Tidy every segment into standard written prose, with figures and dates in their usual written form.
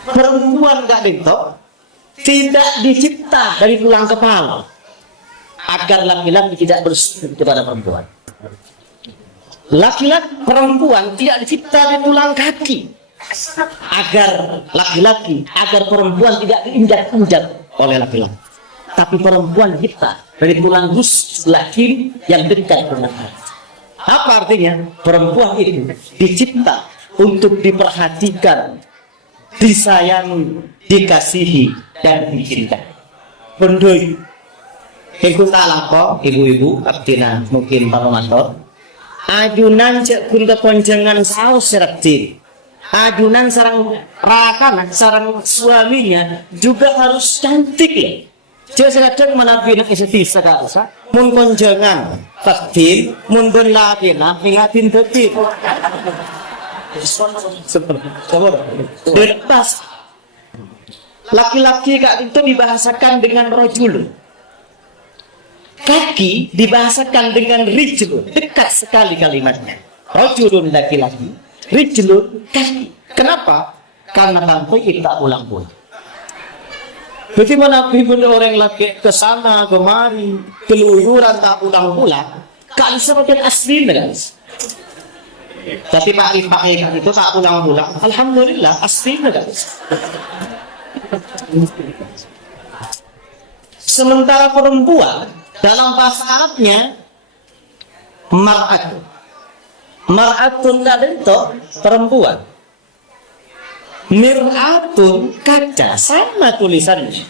Perempuan gak dentok tidak dicipta dari tulang kepala agar laki-laki tidak bersujud kepada perempuan. Laki-laki perempuan tidak dicipta dari tulang kaki agar laki-laki, agar perempuan tidak diinjak-injak oleh laki-laki. Tapi perempuan dicipta dari tulang rusuk sebelah kiri yang dekat dengan hati. Apa artinya? Perempuan itu dicipta untuk diperhatikan, disayangi, dikasihi, dan dicintai. Bendoi ikut talako ibu-ibu artinya mungkin Pak Mator ajunan cek kunta konjengan saus serakti ajunan sarang rakan sarang suaminya juga harus cantik ya. Jadi sedang menampilkan estetis sekasa mun konjengan faktir mun benlakina ingatin tetir lepas laki-laki kak itu dibahasakan dengan rojul, kaki dibahasakan dengan rijlu, dekat sekali kalimatnya. Rojulun laki-laki, rijlu kaki. Kenapa? Karena tanpa kita ulang pun. Bagaimana pun orang laki ke sana kemari keluyuran tak ulang-ulang, kan semakin asli guys. Tapi pakai itu tak ulang-ulang, alhamdulillah asli guys. Sementara perempuan dalam bahasa Arabnya mar'atun itu perempuan, mir'atun kaca, sama tulisannya.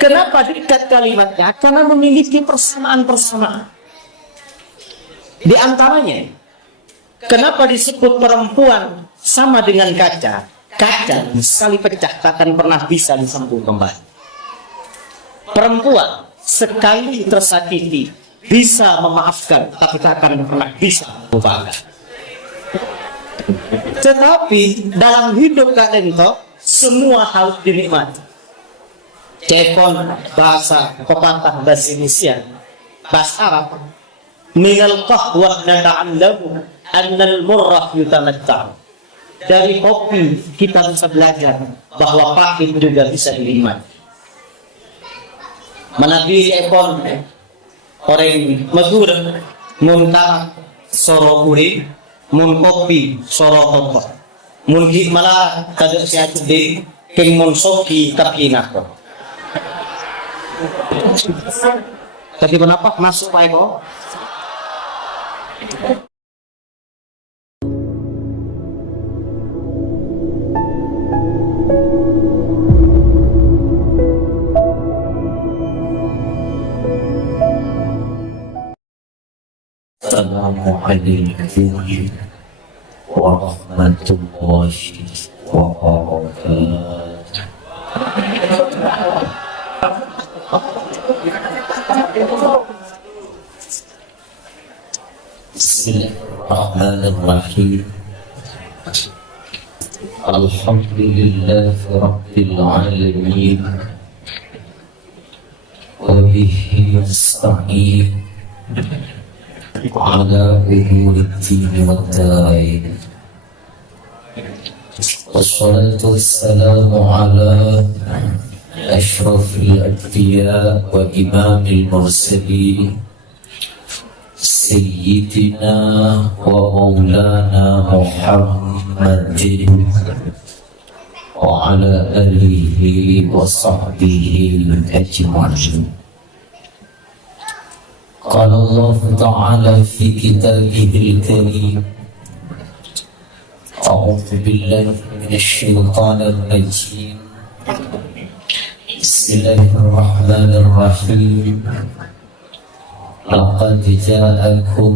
Kenapa dekat kalimatnya? Karena memiliki persamaan-persamaan. Di antaranya, kenapa disebut perempuan sama dengan kaca? Kaca sekali pecah takkan pernah bisa disambung kembali. Perempuan sekali tersakiti bisa memaafkan, tapi takkan pernah bisa melupakan. Tetapi dalam hidup kalian itu semua harus dinikmati. Cepon bahasa pepatah bahasa Indonesia, bahasa Arab, minal qahwah nata'allamu annal murrah yutamatta'u. Dari kopi kita bisa belajar bahwa pahit juga bisa dinikmati. Menabi ekon orang magur muntah soro kuri mun kopi soro topo mun malah kada sia cede keng mun soki tapi ngako. Tadi kenapa masuk Pak Eko? Assalamualaikum warahmatullahi wabarakatuh. Bismillahirrahmanirrahim. Alhamdulillahi rabbil alamin. Wa bihi nasta'in على أمور الدين والدين والصلاة والسلام على أشرف الأنبياء وإمام المرسلين سيدنا ومولانا محمد وعلى آله وصحبه أجمعين. قال الله تعالى في كتابه الكريم أعوذ بالله من الشيطان الرجيم بسم الله الرحمن الرحيم لقد جاءكم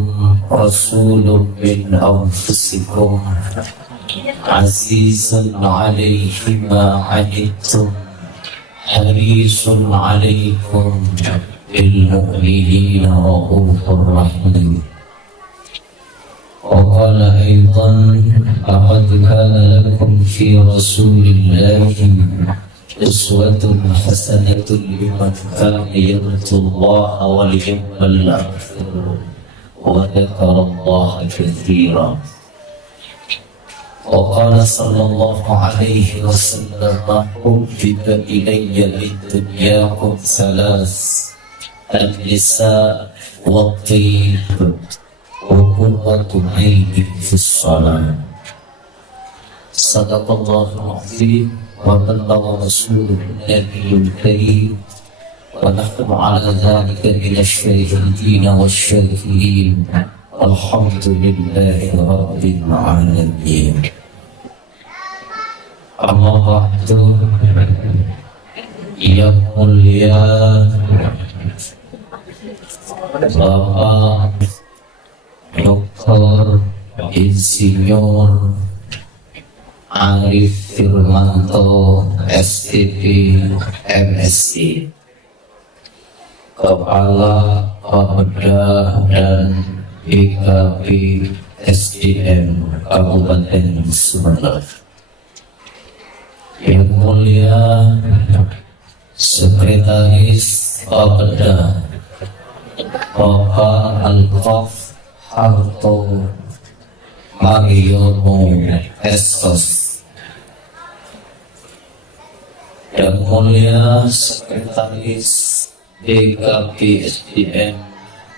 رسول من أنفسكم عزيز عليه ما عنتم حريص عليكم بالمؤمنين رؤوف رحيم. وقال أيضا لقد كان لكم في رسول الله أسوة حسنة لمن كان يرجو الله واليوم الآخر وذكر الله كثيرا. وقال صلى الله عليه وسلم حبب إلي لدنياكم ثلاث النساء والطيب وقرة عيني في الصلاة. صدق الله العظيم وبلغ رسوله النبي الكريم ونحن على ذلك من الشاهدين والشاكرين والحمد لله رب العالمين. أما بعد yang mulia Bapak Dr. Insinyur Arif Firmanto STP MSc, Kepala Bapeda dan BKP SDM Kabupaten Sumeneb. Yang mulia Sekretaris Bapeda Bapak Alkof Harto Mariono Estos. Yang mulia Sekretaris BKP SDM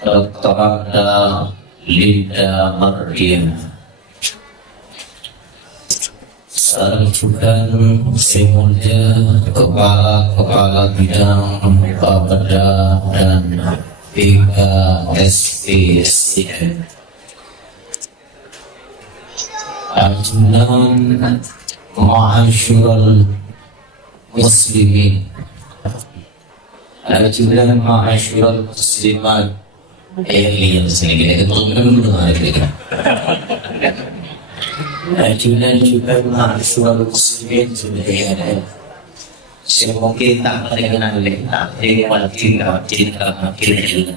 Dr. Anda Linda Mardian. Juga semuanya kepala bidang Bapeda dan BKSPSDM. Ajunan ma'asyiral muslimin, ajunan ma'asyiral muslimat. Yang sini kita ajunan juga ma'asyiral muslimin sudah ada. Semoga tak terkenal tak lewat cinta makin.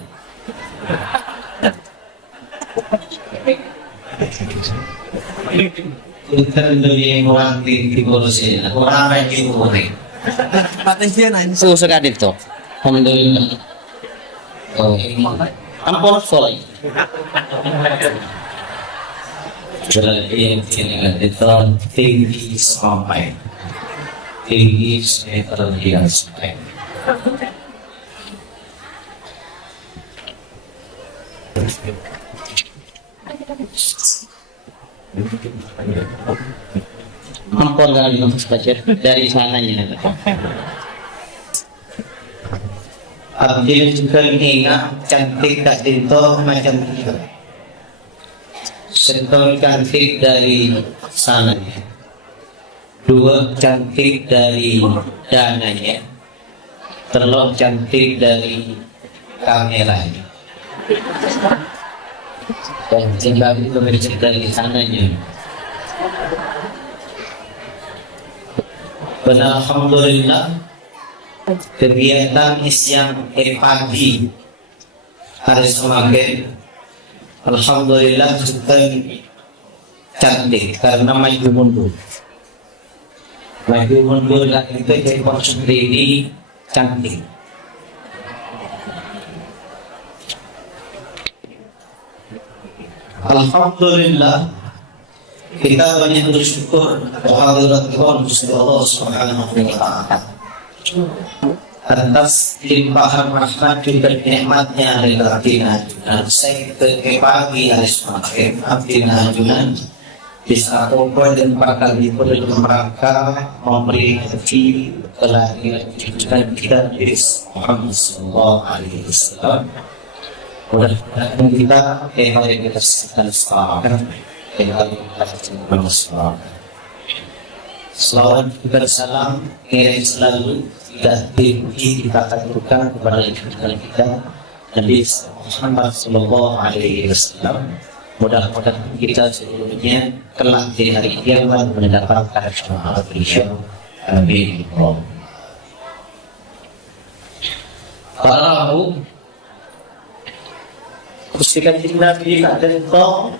Kita dari orang timur sini, orang yang timur ini. Susukan itu. Alhamdulillah. Ampun soleh. Jadi itu tinggi sampai terlihat sampai. Ampun dari belajar dari sananya. Abdul juga ingat cantik tak dinto macam itu. Sentuh cantik dari sananya. Dua cantik dari dananya. Telur cantik dari kameranya. Dan tinggal itu bercerita dari sananya. Benar, alhamdulillah. Kegiatan siang pagi harus semakin alhamdulillah sedang cantik karena maju mundur dan itu jadi sendiri cantik. Alhamdulillah kita banyak bersyukur kehadirat Allah Subhanahu wa ta'ala atas limpahan rahmat juga nikmatnya dari Abdina dan saya pagi harus memakai Abdina Junan bisa kumpul dan kali dalam rangka memberi rezeki kelahiran kita dari Muhammad Sallallahu Alaihi Wasallam. Mudah-mudahan kita yang kita sekarang yang kita bersama. Selawat juga salam kirim selalu tidak tinggi kita aturkan kepada kita Nabi Muhammad Sallallahu Alaihi Wasallam. Mudah-mudahan kita seluruhnya kelak di hari kiamat mendapatkan syafaat beliau. Amin. Kalau kusikan cinta kita dan kau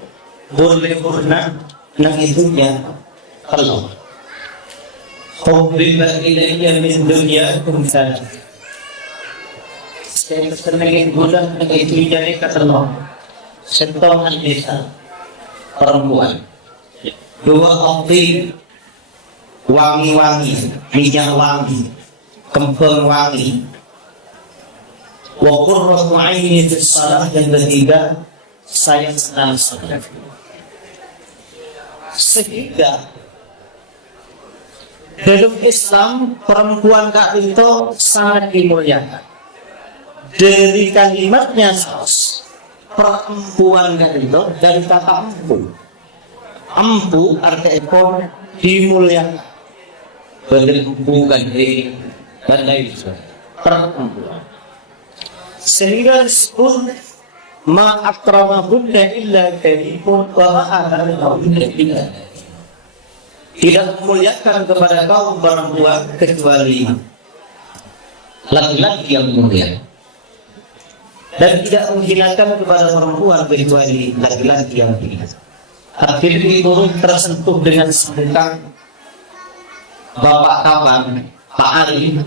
boleh purna nang ibunya kalau حبب إلي من دنياكم ثلاث. Saya kesenangan bulan itu jadi kata Allah. Sentuhan desa perempuan dua optik wangi-wangi, minyak wangi, kembang wangi, wa qurratu aini fi shalah, yang ketiga saya senang salat. Sehingga dalam Islam perempuan Kak Tinto sangat dimuliakan. Dari kalimatnya perempuan Kak Tinto dari kata empu. Empu artinya dimuliakan. Berempu gandeng dan lain sebagainya. Perempuan. Sehingga disebut ma akramahunna illa karimun wa ma ahanahunna illa. Tidak memuliakan kepada kaum perempuan kecuali laki-laki yang mulia, dan tidak menghinakan kepada perempuan kecuali laki-laki yang hina. Akhirnya turun tersentuh dengan sebutan Bapak Kaban, Pak Ari,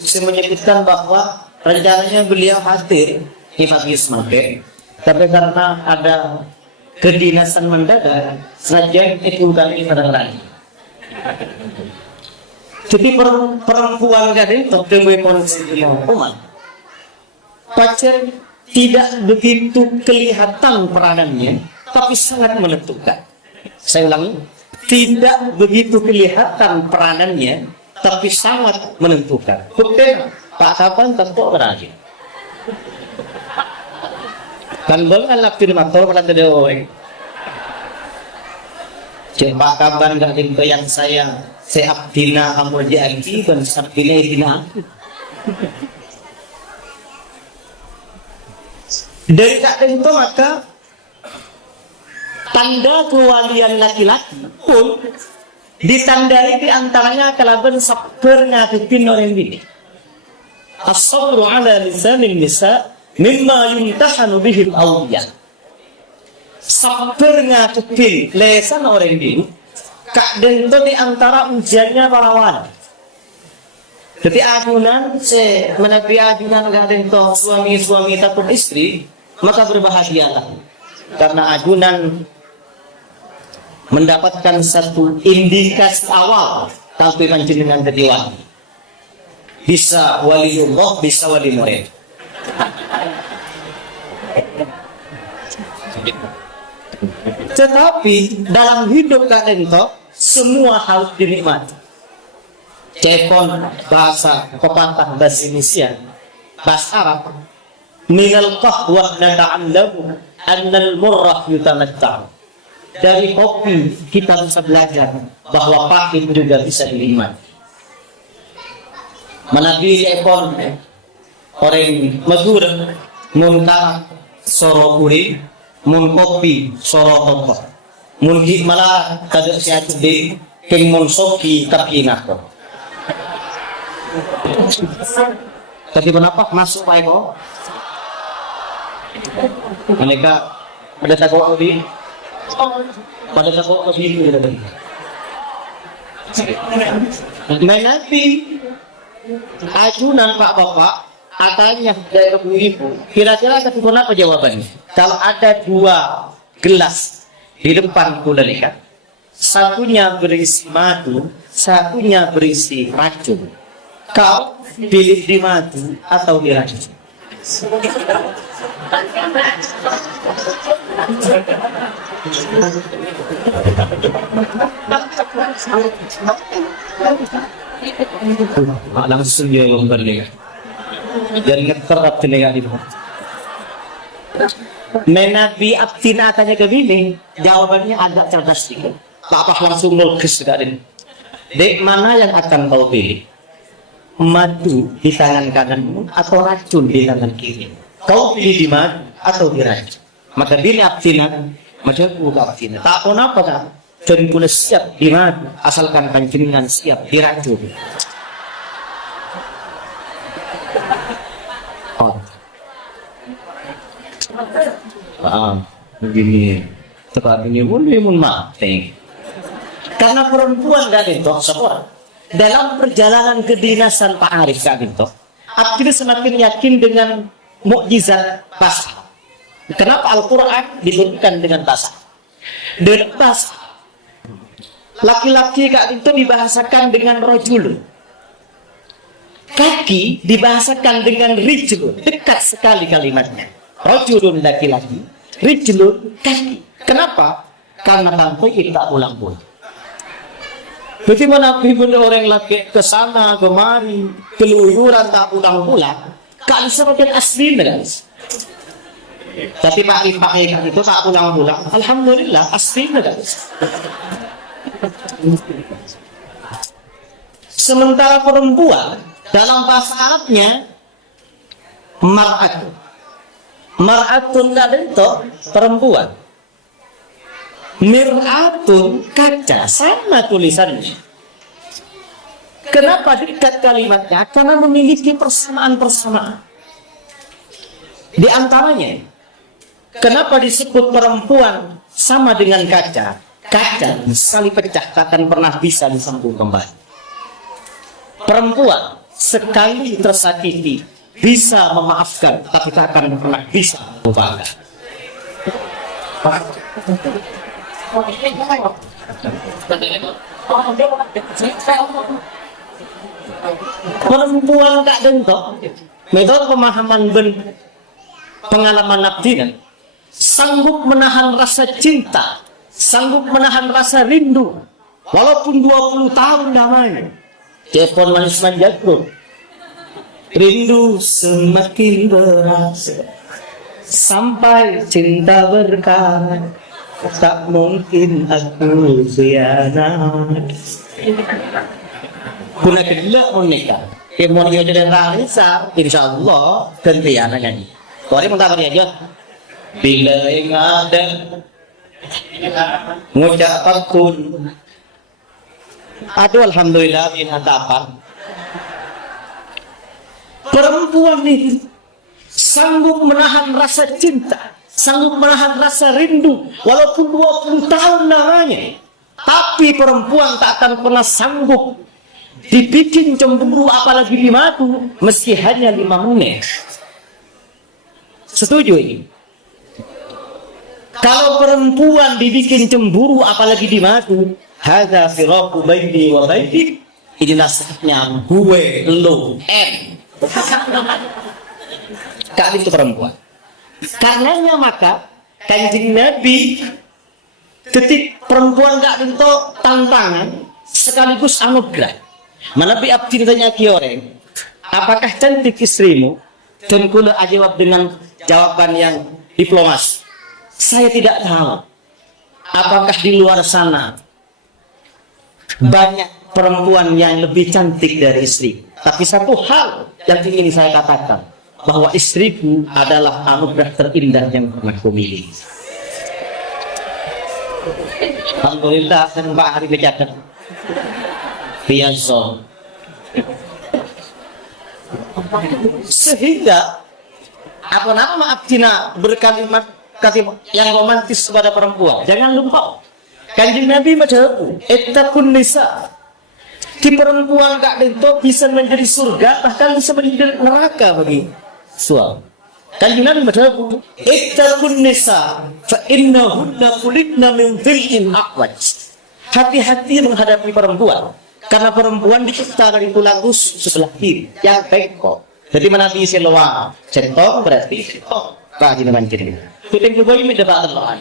saya menyebutkan bahwa rencananya beliau hadir di Majlis Mate, tapi karena ada kedinasan mendadak, saja itu kami menerangkan. Jadi perempuan tadi terkembang umat, pacar tidak begitu kelihatan peranannya, tapi sangat menentukan. Saya ulangi, tidak begitu kelihatan peranannya, tapi sangat menentukan. Bukti Pak Kapan tentu berani. Kan bukan lapin motor pada dewe. Pak Kapan gak timpe yang saya abdina amul jaki dan sabdina dina. Dari Kak Tinto maka tanda kewalian laki-laki pun ditandai di antaranya kelaban sabar ngadepin orang bini. As-sabru ala lisanil nisa mimma yumtahanu bihil awliya. Sabar ngadepin lesan orang bini Kak Tinto di antara ujiannya para wanita. Jadi ajunan menepi ajunan Kak Tinto suami-suami takut istri, maka berbahagialah karena ajunan mendapatkan satu indikasi awal tapi panjenengan jadi wali. Bisa waliullah, bisa wali murid. Tetapi dalam hidup Kak Tinto semua harus dinikmati. Cepon bahasa pepatah bahasa Indonesia, bahasa Arab, minal qahwah nata'allamu annal murrah yutamatta'u. Dari kopi kita bisa belajar bahwa pahit juga bisa dinikmati. Menabi epon orang Madura muntah soro kuri, mun kopi soro topo, mun malah kada siat di keng mun soki kapinah ko. Tadi kenapa masuk Pak Eko? Mereka pada takut lebih. Pada takut lebih gitu. Nah nanti ajunan Pak Bapak katanya dari ibu, kira-kira ketika apa jawabannya? Kalau ada 2 gelas di depan kulalikan, satunya berisi madu, satunya berisi racun. Kau pilih di madu atau di racun? Langsung dia lombar dia. Dan ngeterap tenaga itu. Menabi abdina tanya ke bini, jawabannya agak cerdas sedikit. Bapak langsung nolkes sekali. Dek mana yang akan kau pilih? Madu di tangan kananmu atau racun di tangan kiri? Kau pilih di madu atau di racun? Maka bini abdina, macam buka abdina. Tak pun apa kan? Jadi pula siap di madu, asalkan panjenengan siap di racun. Oh. Begini, tetapi ini pun mati. Karena perempuan Kak Tinto seorang dalam perjalanan kedinasan Pak Arif Kak Tinto, akhirnya semakin yakin dengan mukjizat bahasa. Kenapa Al-Quran diturunkan dengan bahasa? Dengan bahasa Laki-laki kak itu dibahasakan dengan rojul. Kaki dibahasakan dengan rijlun. Dekat sekali kalimatnya. Rojulun laki-laki, rijlun kaki. Kenapa? Karena tanpa tak pulang-pulang. Bagaimana pun orang laki ke sana kemari keluyuran tak pulang-pulang, kan semakin asli guys. Tapi pakai itu tak pulang-pulang, alhamdulillah asli guys. Sementara perempuan dalam bahasa Arabnya mar'atun. Mar'atun tidak bentuk perempuan. Mir'atun kaca, sama tulisannya. Kenapa dekat kalimatnya? Karena memiliki persamaan-persamaan. Di antaranya, kenapa disebut perempuan sama dengan kaca? Kaca sekali pecah tak akan pernah bisa disambung kembali. Perempuan sekali tersakiti bisa memaafkan, tapi tak akan pernah bisa melupakan. Perempuan tak bentuk metode pemahaman pengalaman nafsinan sanggup menahan rasa cinta, sanggup menahan rasa rindu walaupun 20 tahun damai. Telepon manis manjatku, rindu semakin berat sampai cinta berkarat. Tak mungkin aku khianat. Kuna kedua menikah. Kemon yo dan Raisa, insyaallah gantian nyanyi. Kori mun tak aja. Bila ingat ngucapkan. Aduh alhamdulillah inatapan. Perempuan ini sanggup menahan rasa cinta, sanggup menahan rasa rindu walaupun 20 tahun namanya. Tapi perempuan tak akan pernah sanggup dibikin cemburu apalagi dimatu meski hanya 5 menit. Setuju ini? Kalau perempuan dibikin cemburu apalagi dimatu, hadza firaqu baini wa bainik, ini nasihatnya gue lo kali itu perempuan. Karenanya maka Kanjeng Nabi ketik perempuan gak bentuk tantangan sekaligus anugerah. Nabi abdi ditanya ki orang, apakah cantik istrimu? Dan kula jawab dengan jawaban yang diplomas. Saya tidak tahu apakah di luar sana banyak perempuan yang lebih cantik dari istri. Tapi satu hal yang ingin saya katakan, bahwa istriku adalah anugerah terindah yang pernah kumiliki. Alhamdulillah, dan Pak Hari Bejakan biasa. Sehingga apa nama maaf Cina berkalimat yang romantis kepada perempuan. Jangan lupa Kanjeng Nabi madhabu ittaqun nisa. Di perempuan gak bentuk bisa menjadi surga, bahkan bisa menjadi neraka bagi suami. Kanjeng Nabi madhabu ittaqun nisa fa innahunna khuliqna min dhil'in aqwaj. Hati-hati menghadapi perempuan, karena perempuan dicipta dari tulang rusuk sebelah kiri yang bengkok. Jadi menabi seloa centong berarti centong rajin mancing. Kuting juga ini dapat teloan.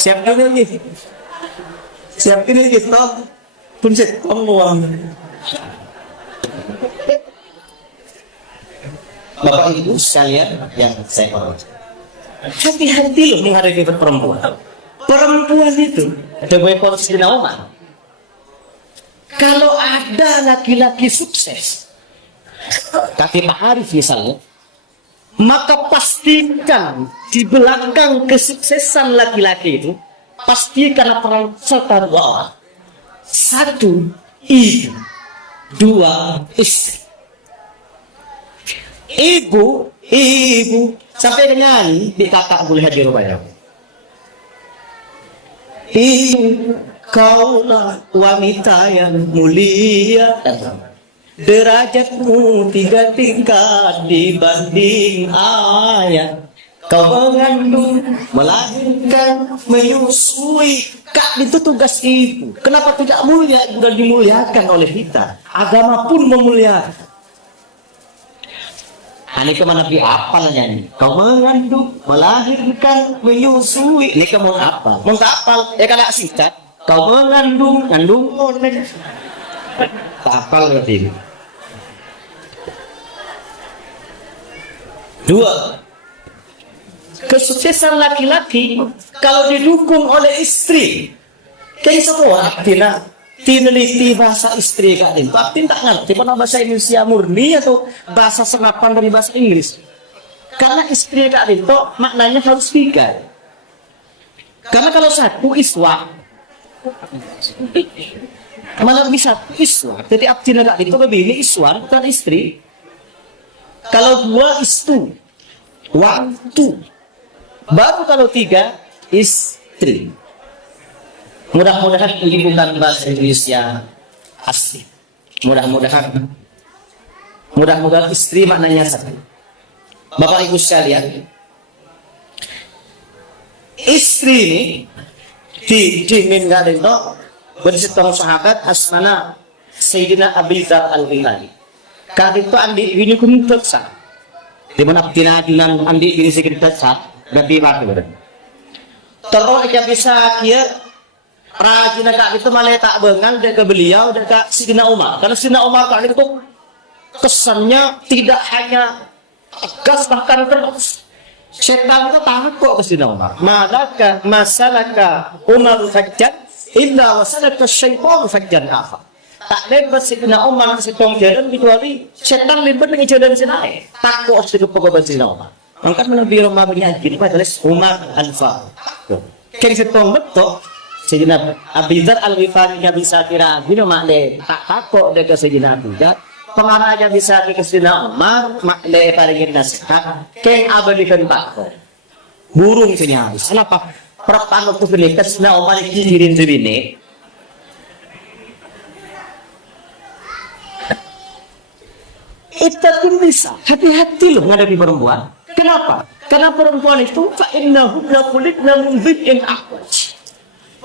Siap dulu nih. Siap ini gitu. Pun centong uang. Bapak Ibu sekalian yang saya hormati. Hati-hati loh menghadapi perempuan. Perempuan itu ada posisi Naumah. Kalau ada laki-laki sukses, kaki Pak Arif misalnya, maka pastikan di belakang kesuksesan laki-laki itu pastikan peran serta 2 orang. 1, ibu. 2, istri. Ibu sampai dengan di kakak boleh hadir banyak. Kaulah wanita yang mulia, derajatmu 3 tingkat dibanding ayat. Kau mengandung, melahirkan, menyusui. Kak, itu tugas ibu. Kenapa tidak mulia? Sudah dimuliakan oleh kita. Agama pun memuliakan. Ini kemana Nabi apalnya nih? Kau mengandung, melahirkan, menyusui. Ini kamu apa? Mau tak apal? Ya kalau singkat. Kau mengandung, kandung, tak apal berarti. Dua, kesuksesan laki-laki kalau didukung oleh istri. Kayak semua tidak tineliti bahasa istri kak Din. Pak Din tak ngerti mana bahasa Indonesia murni atau bahasa serapan dari bahasa Inggris. Karena istri kak Din itu maknanya harus tiga. Karena kalau satu iswa, mana bisa iswa? Jadi abdina kak Din itu lebih ini iswa bukan istri. Kalau dua istu, waktu. Baru kalau tiga istri. Mudah-mudahan ini bukan bahasa Indonesia asli. Mudah-mudahan istri maknanya satu. Bapak Ibu sekalian, istri ini diminta itu bersetong sahabat asmana Sayyidina Abi Dzar Al-Ghifari. Kali itu andi ini kumpul sah. Di mana pinajunan andi ini sedikit sah. Berarti mati. Terus dia bisa dia rajin agak itu malah tak bengal dekat beliau dekat Sayyidina Umar. Karena Sayyidina Umar kali itu kesannya tidak hanya tegas bahkan terus. Setan itu takut ke Sayyidina Umar. Malaka masalaka Umar fajjan illa wasalaka syaitan fajjan akhar. Tak lebat Sayyidina Umar setong jalan kecuali setan lebat dengan jalan sinai. Takut harus dikepokokan Sayyidina Umar. Angkat menabi rumah bernyajin pada Umar Al-Fa. Kini setong betul Sayyidina Abi Dzar Al-Ghifari yang bisa kira bino makle tak takut dekat Sayyidina Abi Dzar. Pengarah yang bisa ke Sayyidina Umar makle paringin nasihat. Keng abadikan takut. Burung sini habis. Kenapa? Perapaan waktu bernikah Sayyidina Umar dikirin sebini. Itu pun bisa. Hati-hati loh menghadapi perempuan. Kenapa? Karena perempuan itu fa'innahunna khulidna min dhil'in ahwaj.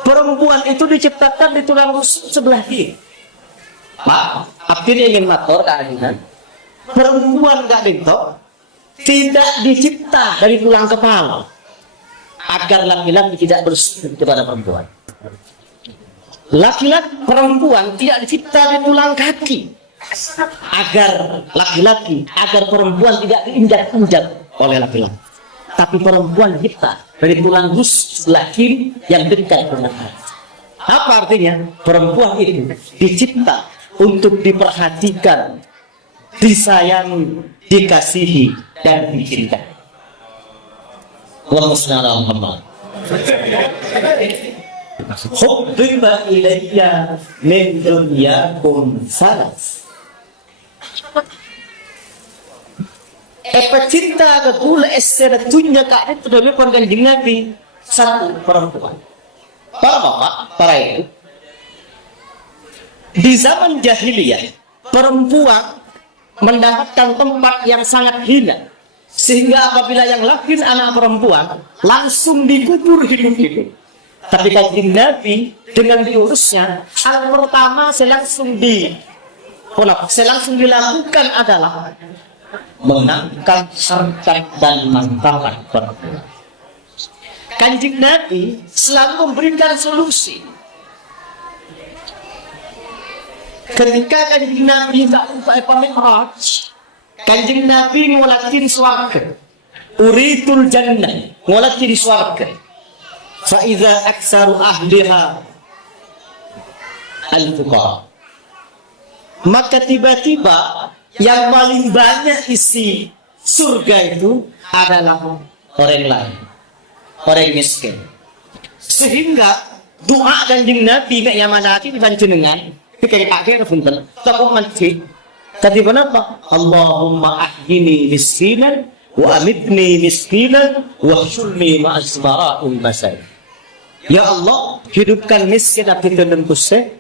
Perempuan itu diciptakan di tulang rusuk sebelah kiri. Pak, akhirnya ingin matur keadilan. Perempuan gak dintok tidak dicipta dari tulang kepala agar laki-laki tidak bersujud kepada perempuan. Laki-laki perempuan tidak dicipta dari tulang kaki agar laki-laki, agar perempuan tidak diinjak-injak oleh laki-laki. Tapi perempuan dicipta dari tulang rusuk sebelah kiri yang dekat dengan hati. Apa artinya? Perempuan itu dicipta untuk diperhatikan, disayangi, dikasihi, dan dicintai. Allahumma shalli ala Muhammad. Hubbiba ilayya min dunyakum salas. Cinta ke pula esera tunya kak itu dari Kanjeng Nabi satu perempuan. Para bapak, para ibu. Di zaman jahiliyah, perempuan mendapatkan tempat yang sangat hina. Sehingga apabila yang lahir anak perempuan langsung dikubur hidup-hidup. Tapi Kanjeng Nabi dengan diurusnya, hal pertama selangsung dilakukan adalah mengangkat harkat dan martabat perempuan. Kanjeng Nabi selalu memberikan solusi. Ketika Kanjeng Nabi tak lupa Mi'raj, Kanjeng Nabi ngolatin swarga. Uritul jannah, ngolatin swarga. Fa idza aktsaru ahliha al-fuqara. Maka tiba-tiba yang paling banyak isi surga itu adalah orang lain, orang miskin. Sehingga doa Kanjeng Nabi mek yamanati dipanjenengan ketika akhir punten takut mati. Tadi kenapa? Allahumma ahyini miskinan wa amitni miskinan wa hulmi ma'asmara'ul masai. Ya Allah, hidupkan miskin tapi dengan kusai,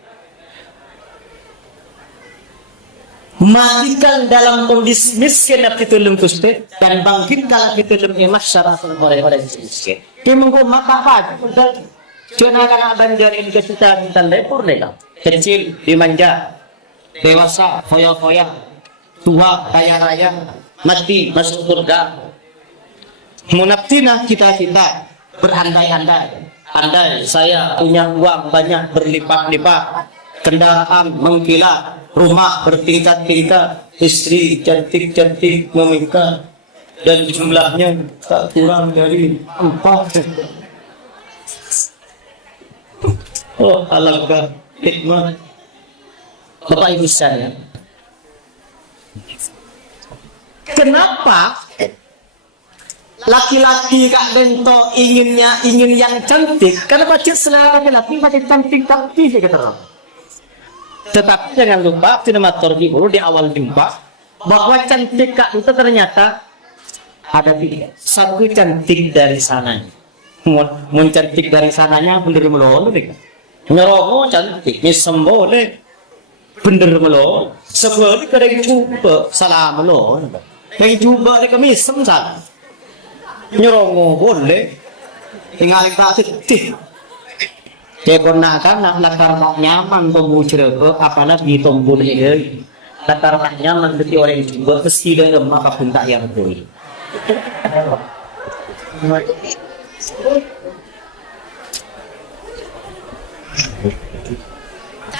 matikan dalam kondisi miskin kita belum kusti dan bangkitkan kita belum emas syaraf orang-orang miskin. Kita maka apa? Jangan akan banjar ini kita lepur nih, kecil dimanja, dewasa foya-foya, tua kaya raya, mati masuk surga. Munaftina kita berandai-andai. Andai saya punya uang banyak berlipat-lipat, kendaraan mengkilat, rumah bertingkat-tingkat, istri cantik-cantik memikir, dan jumlahnya tak kurang dari 4. Oh, alangkah hikmah. Bapak Ibu sekalian, kenapa laki-laki Kak Dento ingin yang cantik? Karena baca selera laki-laki baca cantik gitu. Tetapi jangan lupa sinematorgi dulu di awal jumpa bahwa cantik Kak Dento ternyata ada 3. Satu cantik dari sananya. Mun cantik dari sananya bener melulu deh. Nyerongo cantik, ngisem boleh bener melulu. Seperti kadang coba salah melulu. Yang coba di kemisem salah. Nyerongo boleh tinggal tak sedih dikonakan latar nak nyaman tumbuh cerita apalagi tumbuh ini latar nak nyaman bagi orang juga meski dalam maka pun tak yang betul.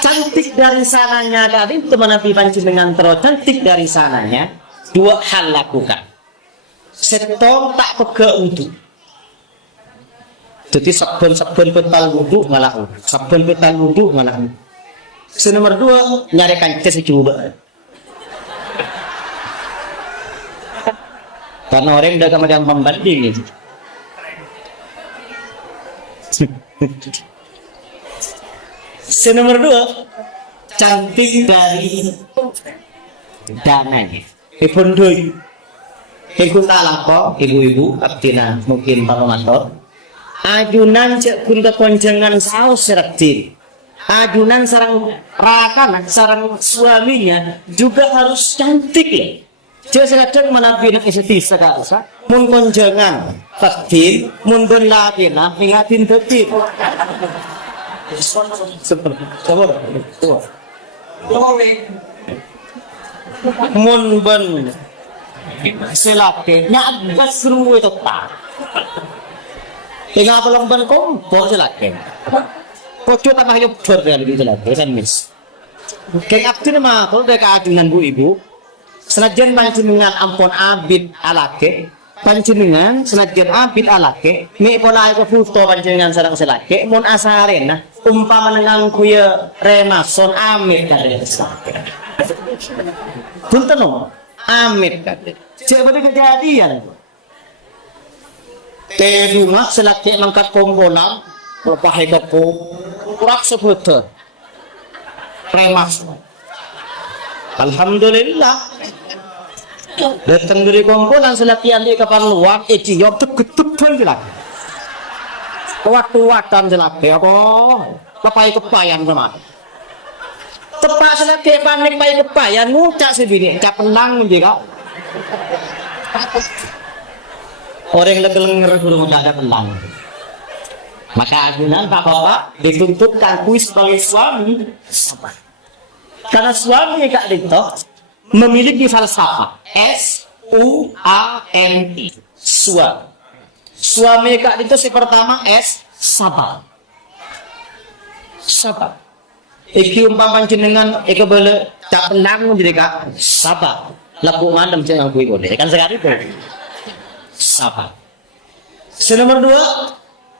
Cantik dari sananya tadi teman Nabi pancing dengan terus cantik dari sananya 2 hal lakukan. Setong tak pega wudu. Jadi sabun petal wudu ngalah wudu. Sabun petal wudu ngalah wudu. Nomor 2 nyari kancing secoba. Karena orang udah kemudian membanding itu. Nomor 2 cantik dari dananya. Ipundoi. Ikut talako ibu-ibu abdina mungkin Pak Mator. Ajunan cek kun kekonjangan saus seraktir. Ajunan sarang rakan sarang suaminya juga harus cantik ya. Cek sedang menapi nak istri sekarang. Mun konjangan fakir, mun berladina ingatin tepi. Mun ben selake nyagas semua itu tak tinggal pelong ban kompor selake kocok tambah yuk berkali gitu lagi kan mis kayak abdi nama kalau dari keajunan bu ibu senajan pancingan ampun abid alake pancingan senajan abid alake mi pola ke foto pancingan sarang selake mon asarena umpama dengan kuya remason amit dari selake punten no amit kan. Cek pada kejadian. Rumah selaki mangkat komponan, lepas ke kurak seputar. Remas. Alhamdulillah. Datang dari komponan selaki andi kapan luar, cium tuk lagi. Waktu-waktu selaki, apa? Lepas kepayan kemana? Tepat selagi panik baik kepayan ngucap sebini cap penang juga orang lenger sudah ada penang maka agunan Pak Bapak dituntutkan kuis sebagai suami karena suami Kak Dito memiliki falsafah S-U-A-M-I suami Kak Dito si pertama S sabar iki umpama panjenengan iki boleh tak tenang jadi Kak sabar lepuk mandem jangan kuwi boleh kan sekali itu sabar. Nomor 2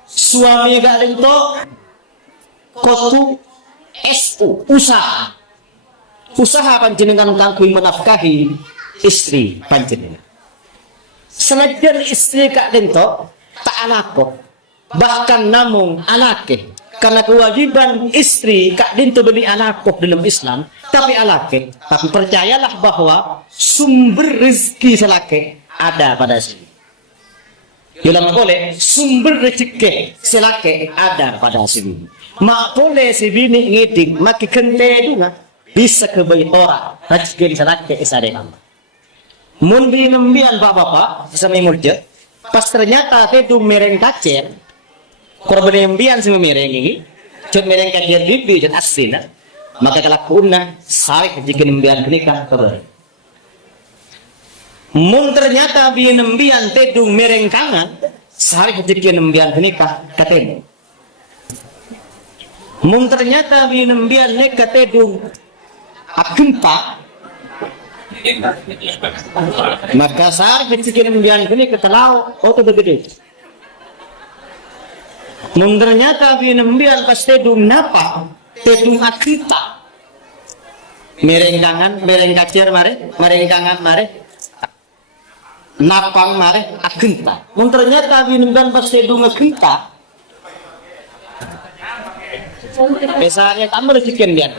suami Kak Dito kotu SU usaha panjenengan kanggo menafkahi istri panjenengan senajan istri Kak Dito tak alako bahkan namung alake karena kewajiban istri Kak Dinto beli anakku dalam Islam tapi alake tapi percayalah bahwa sumber rezeki selake ada pada sini dalam boleh sumber rezeki selake ada pada sini mak boleh si bini ngidik maki kente juga bisa ke Baitora rajin salat ke isare kamba mun binembian bapak-bapak sama murja pas ternyata itu mereng kacer korban embian sama mereng ini cut mereng kacer bibi cut aslina maka kelakuannya sarik jika nembian kenikah kabar mun ternyata binembian tedung mereng kangan sarik jika nembian kenikah katemu mun ternyata binembian nekat tedung akunta maka sarik jika nembian kenikah telau oto begede mun ternyata binembian pas tedung napa tedung akita mereng kangan mereng kacer mare mereng kangan mare napang mare akita mun ternyata binembian pas tedung akita misalnya kamu berpikir dia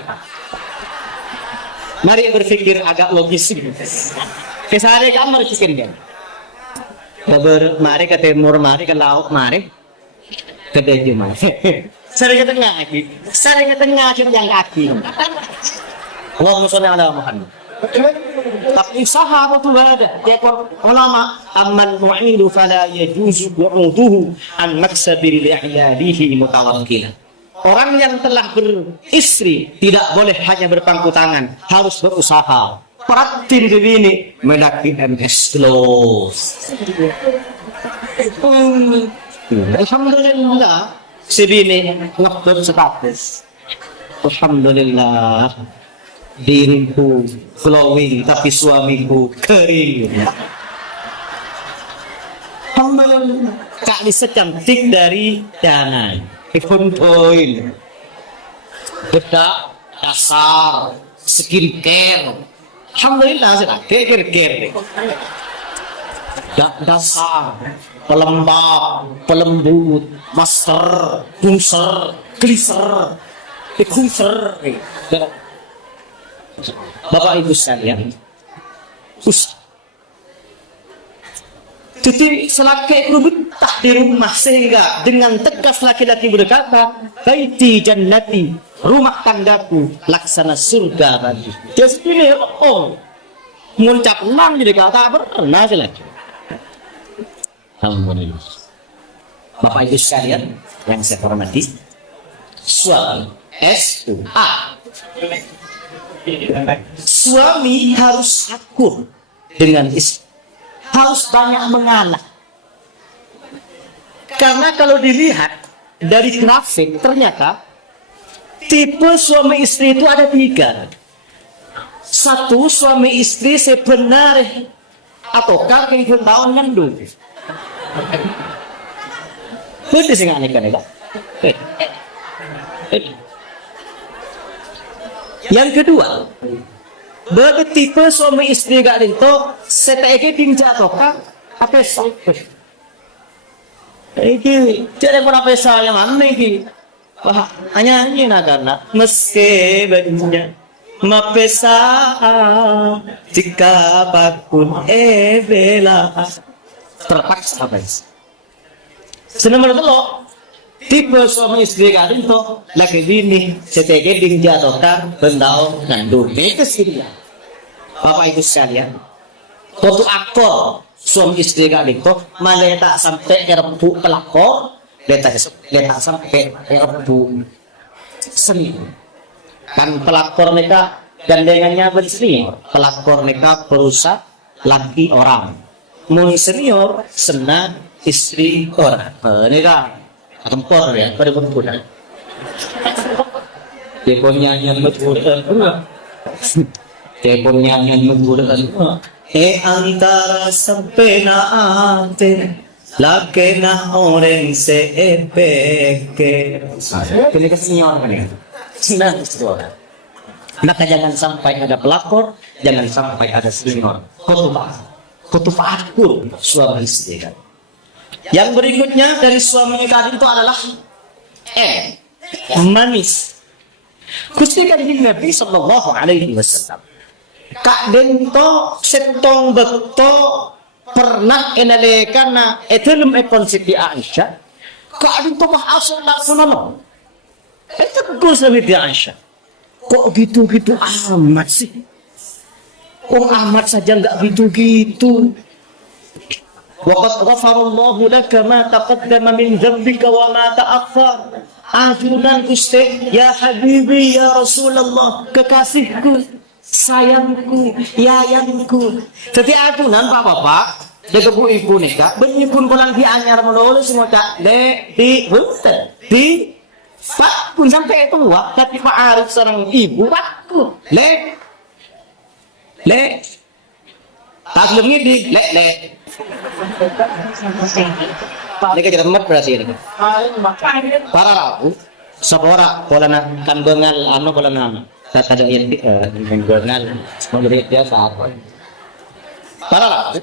mari berpikir agak logis misalnya kamu berpikir dia mari ke timur mari ke laut mari ke dajah mari sering ke tengah lagi sering ke tengah yang kaki Allahumma sholli ala Muhammad tapi usaha apa tuh ada dekor ulama amman mu'idu fala yajuzu qu'uduhu an maksabil li'iyadihi mutawakkilan orang yang telah beristri tidak boleh hanya berpangku tangan harus berusaha praktin begini mendaki MS close alhamdulillah sebini ngupload status alhamdulillah diriku flowing tapi suamiku kering alhamdulillah kali secantik dari jangan iPhone bedak dasar skincare alhamdulillah sudah care dasar pelembab pelembut master booster glycer Bapak Ibu sekalian jadi selaki berubah di rumah sehingga dengan tegas laki-laki berkata baiti jannati rumah tanggaku laksana surga bagi dia sendiri muncak enam jadi kata pernah sih lagi alhamdulillah Bapak Ibu sekalian yang saya hormati suami S.U.A. suami harus akur dengan istri harus banyak mengalah karena kalau dilihat dari grafik ternyata tipe suami istri itu ada 3 satu suami istri sebenarnya ataukah kehidupan tahun ngandung betul sih nggak kan yang kedua tipe suami istri gak itu setege pinja ataukah apa sih ini jadi pun apa yang mana ini wah hanya ini karena meski badannya mapesa jika bakun bela terpaksa apa sih senomor lo tipe suami istri gak itu lagi bini setege pinja ataukah bendau ngandung itu sih dia Bapak Ibu sekalian waktu akor suami istri gak itu malah tak sampai rebu pelakor letak sampai rebu seni kan pelakor mereka gandengannya berseni pelakor mereka perusak laki orang mun senior senang istri orang ini kan tempor ya pada perempuan teleponnya yang betul teleponnya yang betul antara sampai naate laki na orang sepeke ini kesenyor kan ya senang istri orang maka jangan sampai ada pelakor jangan sampai ada senior kutubah akur suami istri kan. Yang berikutnya dari suami tadi itu adalah manis. Khususnya kanjeng Nabi sallallahu alaihi wasallam. Kak dento setong bekto pernah enalekana etelum epon Siti Aisyah. Kak dento mah asal laksana. Itu Siti Aisyah. Kok gitu-gitu amat sih? Amat saja nggak gitu-gitu. Waqad ghafarallahu laka ma taqaddama min dzambika wa ma ta'akhkhar. Ajunan Gusti, ya Habibi, ya Rasulullah, kekasihku, sayangku, yayangku. Jadi ajunan Bapak-bapak, dengan ibu nih kak, bernyipun pulang di anyar melulu semua tak di Pak pun sampai tua, tapi Pak Arif seorang ibu aku tak lebih di ini kita tempat berarti ini para rabu sepora kolana kambengal anu kolana kata yang bengal memberi dia saat para rabu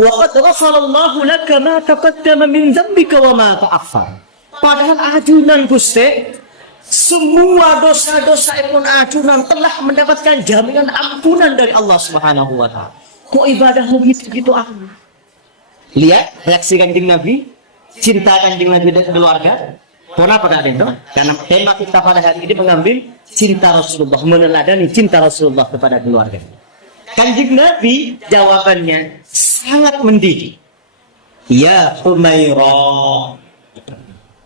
waqad ghafarallahu laka ma taqaddama min dzambika wa ma ta'akhkhar. Padahal ajunan Gusti, semua dosa-dosa pun ajunan telah mendapatkan jaminan ampunan dari Allah Subhanahu wa taala. Kok ibadah gitu-gitu ah? Lihat reaksi Kanjeng Nabi, cinta Kanjeng Nabi dan keluarga. Kenapa pada itu? Karena tema kita pada hari ini mengambil cinta Rasulullah, meneladani cinta Rasulullah kepada keluarga. Kanjeng Nabi jawabannya sangat mendidik. Ya Humairah,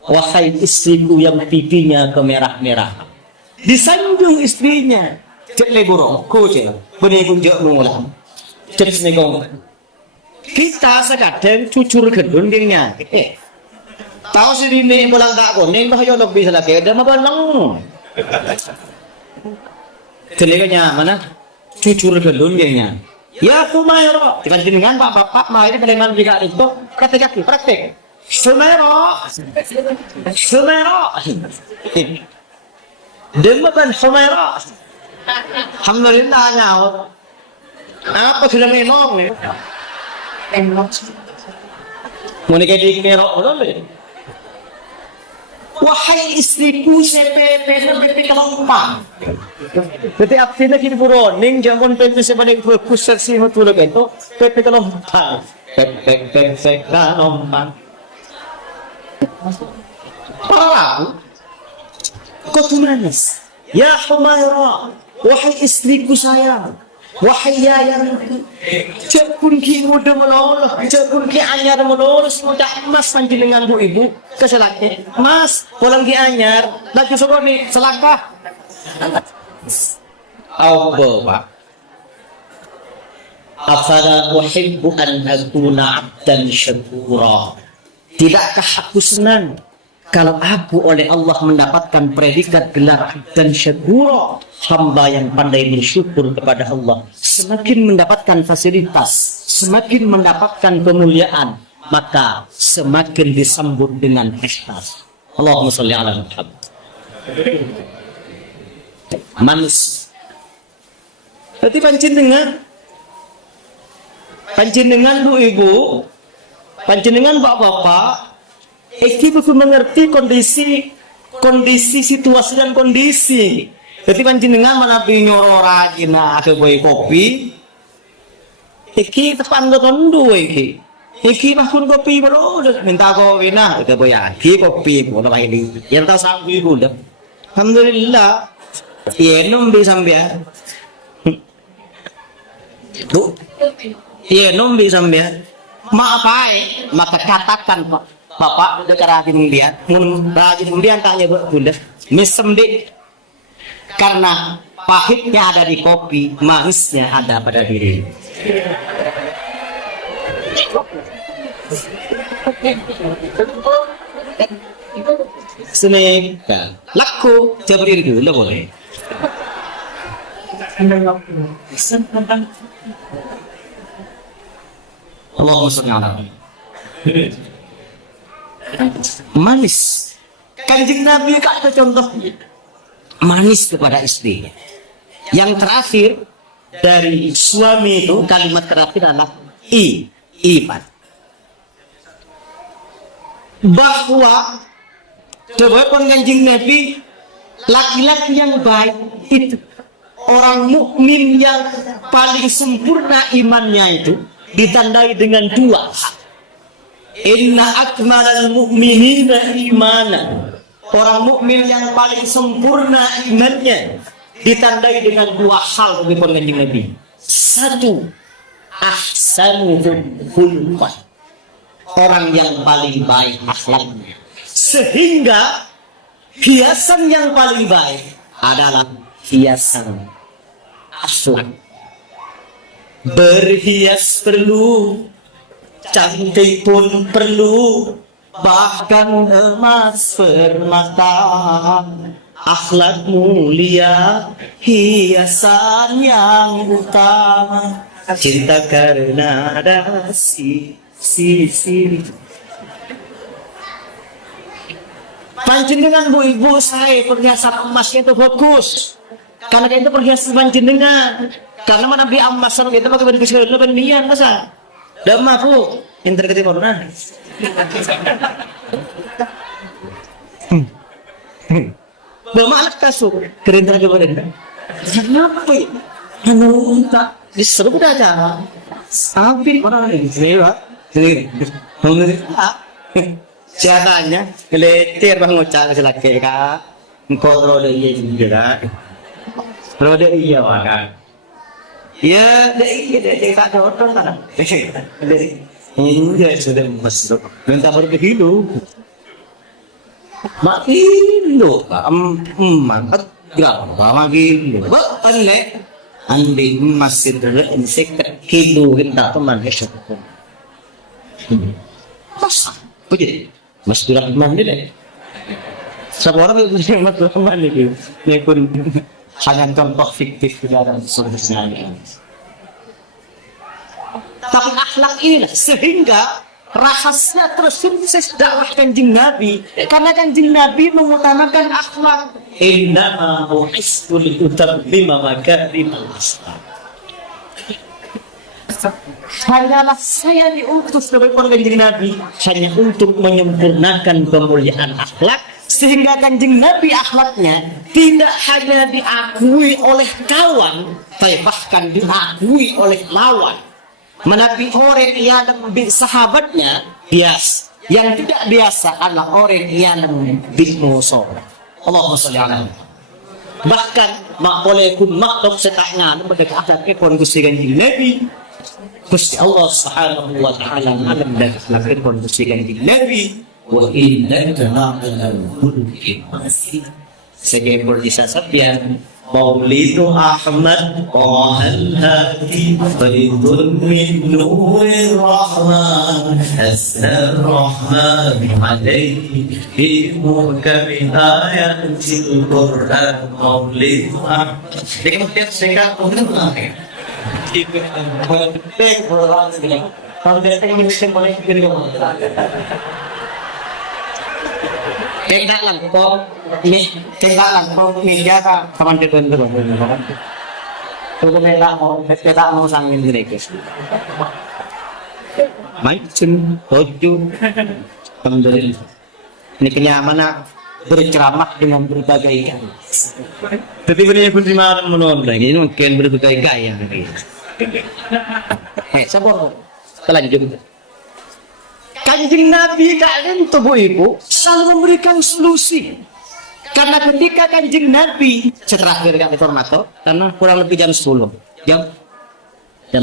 wahai istriku yang pipinya kemerah-merah. Disanjung istrinya. Cek leburo, kucing, penibun jauh mengulang. Cek semegong. Kita sekadang cucur gedun gengnya. Tahu sih ini pulang tak kuning, bahaya lebih lagi. Ada apa lang? Telinganya mana? Cucur gedun gengnya. Ya Humairah, dengan Pak mari dengan juga itu kaki praktek. Humairah, Demakan Humairah. Alhamdulillah nyawa. Apa sudah minum nih? Mau nikah di merok boleh? Wahai istriku, CPP kelompok. Jadi artinya kini buroning jangan PP sebanyak pusat sih betul itu PP kelompok. PP kelompok. Para kau tuh manis. Ya Humairah, wahai istriku sayang, wahai yayangku, cepun ki muda meloloh, cepun ki anyar meloloh, semudah mas panjenengan bu ibu keselaknya, mas pulang ki anyar, lagi sokoni selakah. Apa pak? Afala uhibbu an akuna 'abdan syakura. Tidakkah aku senang kalau aku oleh Allah mendapatkan predikat gelar dan syakura, hamba yang pandai bersyukur kepada Allah. Semakin mendapatkan fasilitas, semakin mendapatkan kemuliaan, maka semakin disambut dengan pesta. Allahumma sholli ala Muhammad. Manis. Berarti panjenengan bu ibu, panjenengan bapak-bapak, iki betul mengerti kondisi situasi dan kondisi. Jadi panjenengan mana pinyora kina ke boy kopi, iki tepan tondo iki. Iki mahpun kopi bro, minta kopi nah, ke boy lagi kopi, boleh lagi. Yang tahu sambil udah. Alhamdulillah, iya nombi sambil. Bu, iya nombi sambil. Maaf maka katakan pak. Bapak udah rajin kemudian tanya bunda misem dik, karena pahitnya ada di kopi, manisnya ada pada diri. Sini laku coba diri dulu boleh. Allahumma sholli ala manis. Kanjeng Nabi kata contoh manis kepada istrinya. Yang terakhir dari suami itu kalimat terakhir adalah iman. Bahwa coba pun Kanjeng Nabi, laki-laki yang baik itu orang mukmin yang paling sempurna imannya itu ditandai dengan dua hal. Inna akmalal mu'minina imanan orang mukmin yang paling sempurna imannya ditandai dengan dua hal bagi Kanjeng Nabi. Satu, ahsanuhum khuluqan, orang yang paling baik akhlaknya, sehingga hiasan yang paling baik adalah hiasan akhlak. Berhias perlu, cantik pun perlu, bahkan emas permata. Akhlak mulia, hiasan yang utama. Cinta karena ada sisi. Panjenengan bu ibu saya perhiasan emasnya itu bagus, karena itu perhiasan panjenengan. Karena mana Nabi emas itu pakai baju kecil itu nian masa. Dah mafu, inter ketika corona. Bawa anak kasuk, keren terus kemarin. Kenapa ya? Anu tak diseru dah aja. Sampai mana ni? Sewa, Siapanya keletir bang ucap selaki kak, engkau terlalu iya juga, terlalu iya kan? Ya, dia tak ada orang kan? Ini sudah masuk, minta berhidup, makin lo, mantap, berapa makin lo, bukan le, andi masih terus insek hidup kita teman esok, masa, begitu. Mas Rahman ini, semua orang yang Mas Rahman ini, dia pun hanya contoh fiktif dalam sebenarnya. Tapi akhlak inilah sehingga rahasia tersukses dakwah Kanjeng Nabi, karena Kanjeng Nabi mengutamakan akhlak. Innama bu'istu liutammima makarimal akhlak. Hanyalah saya diutus sebagai Kanjeng Nabi hanya untuk menyempurnakan kemuliaan akhlak, sehingga Kanjeng Nabi akhlaknya tidak hanya diakui oleh kawan, tapi bahkan diakui oleh lawan. Menabi orang yang sahabatnya biasa, yang tidak biasa adalah orang yang musuh. Allahumma sholli ala Muhammad. Bahkan mak boleh kun mak dok setaknya mereka akhlak ekon Gusti Kanjeng Nabi. Gusti Allah Subhanahu wa taala alam dan akhlak ekon Gusti Kanjeng Nabi. Wa innaka la'ala khuluqin azim. Sebagai perdisasapian Maulidu Ahmad Qahal Hadi Faidun min Nuril Rahman As'al Rahman Alayhi Fi muhkami ayatil Quran Maulidu Ahmad. Jadi kemudian saya kalau dia ingin boleh tidak langkau meja ka kaman dito nito kita mau sangin mereka macam tujuh alhamdulillah ini kenyamanan berceramah dengan berbagai gaya tapi benar pun terima menonton ini mungkin berbagai gaya sabar lanjut. Kanjeng Nabi kalian tubuh ibu selalu memberikan solusi. Karena ketika Kanjeng Nabi terakhir kami formato karena kurang lebih jam 10. Jam 10.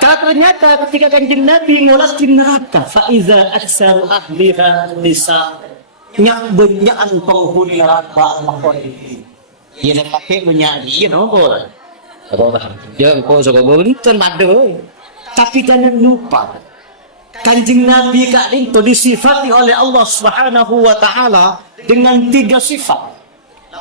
Karena ternyata ketika Kanjeng Nabi ngulas di neraka, fa iza aksal ahliha nisa, nyak benyaan penghuni neraka makoi. Ia nak pakai benyaan dia nopo. Ya kok sok bonten madu. Tapi jangan lupa Kanjeng Nabi kali itu disifati oleh Allah Subhanahu wa taala dengan 3 sifat.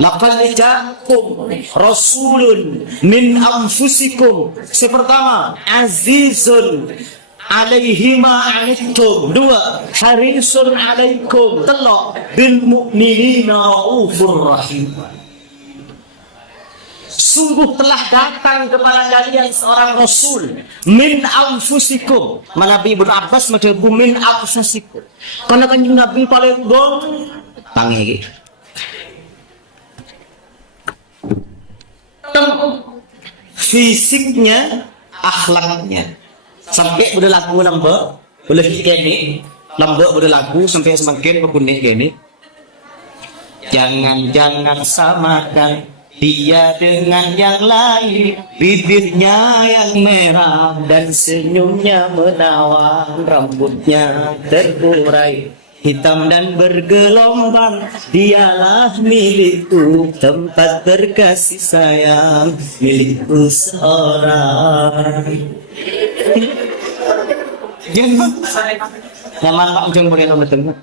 Laqad ja'akum rasulun min anfusikum. Pertama, azizun alaihi ma anittum. 2, harisun alaikum. 3, bil mu'minina raufur rahim. Sungguh telah datang kepada kalian seorang Rasul min anfusikum. Nabi Ibnu Abbas menjawab min anfusikum. Karena Kanjeng Nabi paling tangi. Fisiknya, akhlaknya. Sampai udah lagu nambah, boleh gini, nambah udah lagu sampai semakin berkuning gini. Jangan samakan dia dengan yang lain. Bibirnya yang merah dan senyumnya menawan, rambutnya terurai hitam dan bergelombang. Dialah milikku, tempat berkasih sayang, milikku seorang. Jangan nyaman Pak Ujung boleh nomor tengah.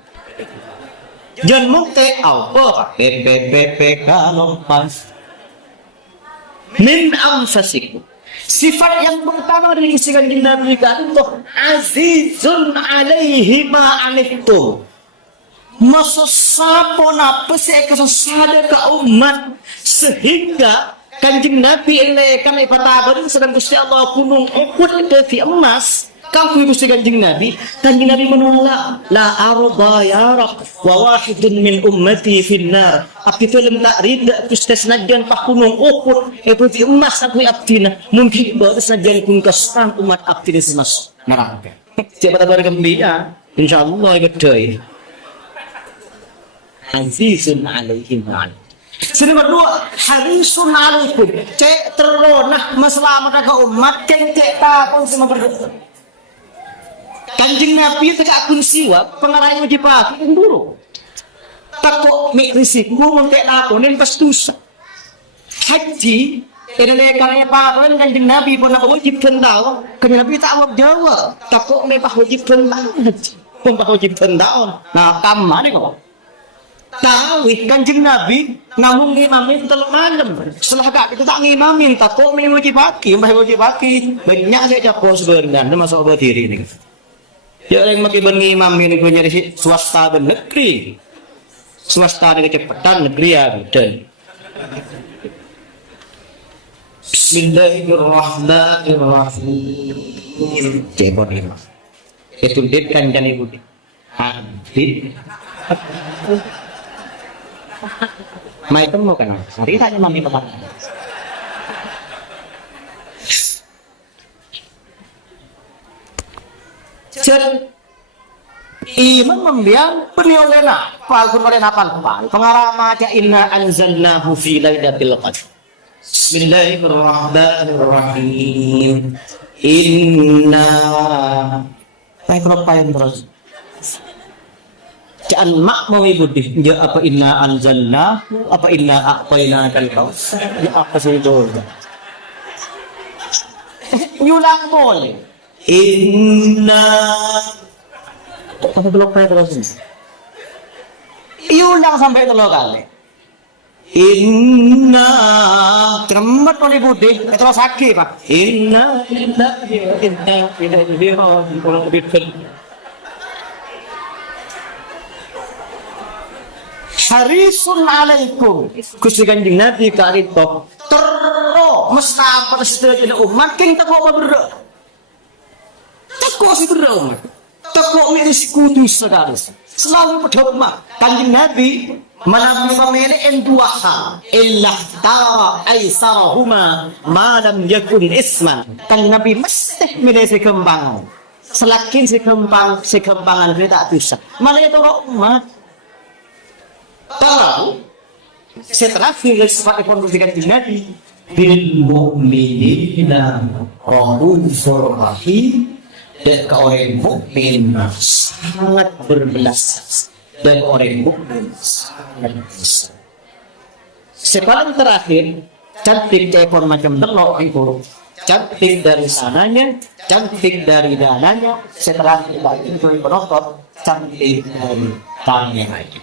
Jangan mukti apa PPPP kalau pas min amsasiku. Sifat yang pertama dari isi kanjeng Nabi itu azizun alaihi ma anittu. Masa sapa napa saya kesesada ke umat sehingga kanjeng Nabi elekan ipatabar sedang Gusti Allah gunung Uhud ke emas. Kamu Gusti kanjeng Nabi menolak la arda ya rab wa wahidun min ummati finnar. Abdi film tak rida Gusti senajan pak gunung Uhud itu emas aku abdina mungkin bawa senajan pun kesan umat abdi semas neraka. Siapa tahu gembira insyaallah gede. Azizun alaihim ma'an. Sini kedua, harisun alaikum. Cek teronah masalah mereka umat cek takon sama berdoa. Kanjeng Nabi tegak akun siwa pengarahnya wajib pagi dulu. Takut mik risiko montek lakonin pas dosa. Haji ini karena pakai kanjeng Nabi pun wajib tendau. Kanjeng Nabi tak mau jawab. Takut mik wajib tendau haji. Pun wajib tendau. Nah kamane kok. Tahu kanjeng Nabi ngomong imamin telur malam. Setelah kak itu tak ngimamin takut mik wajib pagi, wajib pagi. Banyak saya capos sebenarnya masuk berdiri ini. Ya yang makin imam ini punya swasta dan negeri, swasta dengan kecepatan negeri ya dan. Bismillahirrahmanirrahim. Cepot lima. Itu dit kan dan ibu dit. Dit. Mai itu mau kenal. Hari tanya mami bapak. Jadi iman membiang penilaian palsun oleh napal pengarah maca inna anzalnahu fi lailatul qadr. Bismillahirrahmanirrahim. Inna payen terus. Jangan mak mau ibu di apa inna anzalnahu apa inna aqaina kal ya apa sih itu? Nyulang boleh. Inna belum terus iulang sampai 3 kali. Inna kremet oleh budi terus sakit pak. Inna harisun alaikum Gusti kanjeng Nabi karito terus mesti persetujuan umat king teko apa berdoa. Takut si berdoa, takut miris kudus sekali. Selalu berdoa. Kanjeng Nabi menabi pemilih dua hal. Illah tara aisarahuma malam yakun isman. Kanjeng Nabi mesti milih sekembangan. Selakin sekembangan kita bisa. Malah itu umat. Tahu setelah pilih sifat ekonomi kanjeng Nabi bil mu'minina raufur rahim. Dan orang mukmin sangat berbelas dan orang mukmin sangat besar. Sepaling terakhir cantik ekor macam telur itu cantik dari sananya, cantik dari dananya. Setelah itu penonton cantik dari kameranya.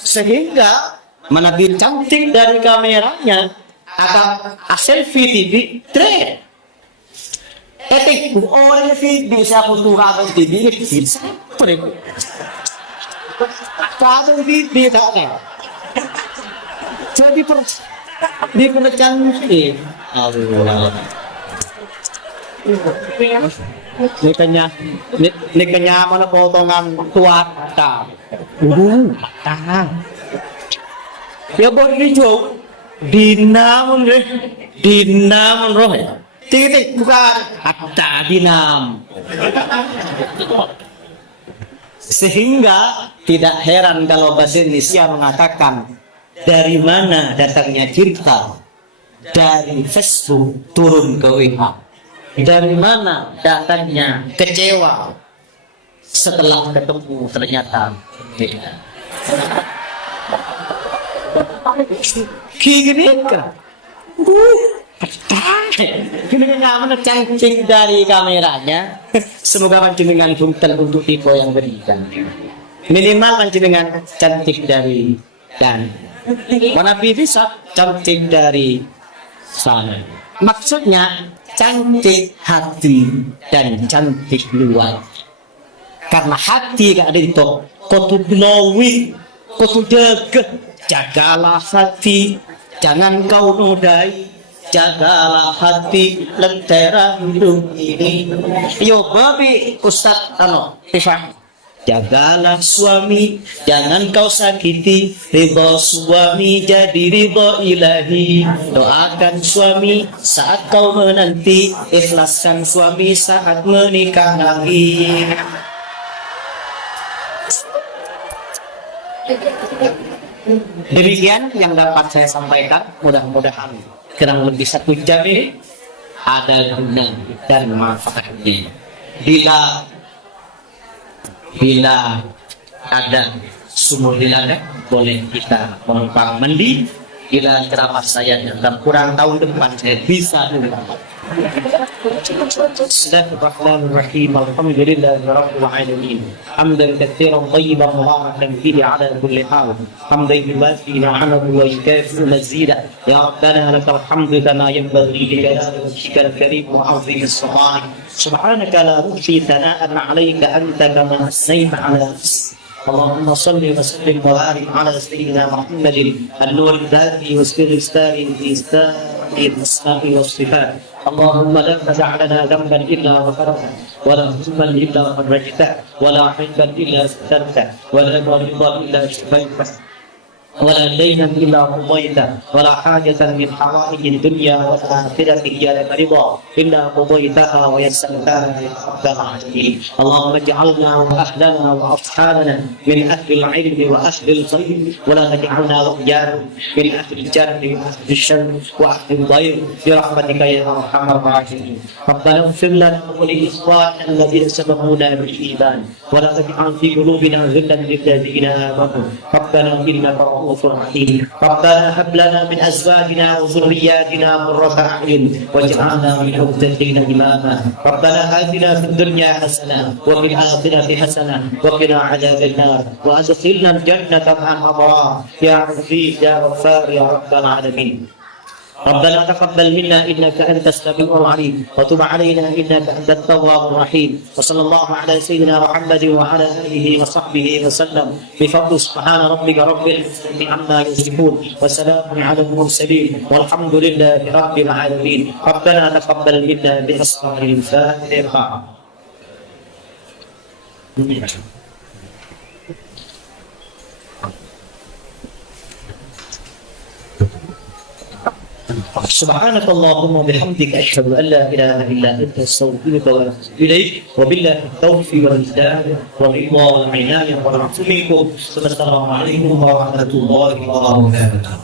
Sehingga menabi cantik dari kameranya akan selfie TV trend. Etik orang itu bisa kultural TV bisa mereka. Kalau TV tak ada. Jadi cantik. Allah. Nikahnya mana potongan tuata. Mata. Ya boleh jauh. Dinam roh ya. Titik bukan ada dinam. Sehingga tidak heran kalau bahasa Indonesia mengatakan dari mana datangnya cinta? Dari Facebook turun ke WA. Dari mana datangnya kecewa setelah ketemu ternyata beda. Gini kan? Gini nggak cantik dari kameranya. Semoga panjenengan buntel untuk tipe yang berbeda. Minimal panjenengan cantik dari dan mana bisa cantik dari sana. Maksudnya cantik hati dan cantik luar. Karena hati gak ada itu. Kau tuh glowy, kau tuh jagalah hati, jangan kau nodai. Jagalah hati lentera hidup ini. Yo babi Ustaz Pisah. Jagalah suami, jangan kau sakiti. Ridha suami jadi ridha ilahi. Doakan suami saat kau menanti. Ikhlaskan suami saat menikah lagi. Demikian yang dapat saya sampaikan. Mudah-mudahan kurang lebih 1 jam ini ada guna dan manfaatnya. Bila ada sumur di ladang, boleh kita menumpang mandi. Bila ceramah saya dalam kurang tahun depan saya bisa dapat. Bismillahirrahmanirrahim. Alhamdulillahirabbil alamin. Hamdan katsiran thayyiban mubarakan fihi ala kulli hal. Hamdan yuwafi ni'amahu wa yukafi mazidah. Ya Rabbana lakal hamdu kama yanbaghi li jalali wajhikal karim wa 'azimi sultanik. Subhanaka la nuhsi thana'an 'alaika anta kama asnaita 'ala nafsik. اللهم صل وسلم وبارك على سيدنا محمد النور الذاتي والسر الساري في الاسماء والصفات. اللهم لا تدع لنا ذنبا الا غفرته ولا هما الا فرجته ولا حبا الا سترته ولا مريضا الا شفيته ولا دينا الا قضيته ولا حاجة من حوائج الدنيا والآخرة هي لك رضا الا قضيتها ويسرتها يا رب العالمين. اللهم اجعلنا واهلنا واصحابنا من اهل العلم واهل الخير ولا تجعلنا واياهم من اهل الجهل واهل الشر واهل الضير برحمتك يا ارحم الراحمين. ربنا اغفر لنا ولاخواننا الذين سبقونا بالايمان ولا تجعل في قلوبنا غلا للذين امنوا ربنا انك رؤوف رحيم. ربنا هب لنا من ازواجنا وذرياتنا قرة اعين واجعلنا من المتقين اماما. ربنا آتنا في الدنيا حسنة وفي الآخرة حسنة وقنا عذاب النار وأدخلنا الجنة مع الأبرار يا عزيز يا غفار يا رب العالمين. ربنا تقبل منا إنك أنت السميع العليم وتب علينا إنك أنت التواب الرحيم. وصلى الله على سيدنا محمد وعلى آله وصحبه وسلم بفضل سبحان ربك رب العزة عما يصفون وسلام على المرسلين والحمد لله رب العالمين. ربنا تقبل منا بأسرار الفاتحة. سبحانك اللهم وبحمدك أشهد أن لا إله إلا أنت أستغفرك وأتوب إليك وبالله التوفيق والهداية والرضا والعناية والعفو منكم. السلام عليكم ورحمة الله وبركاته.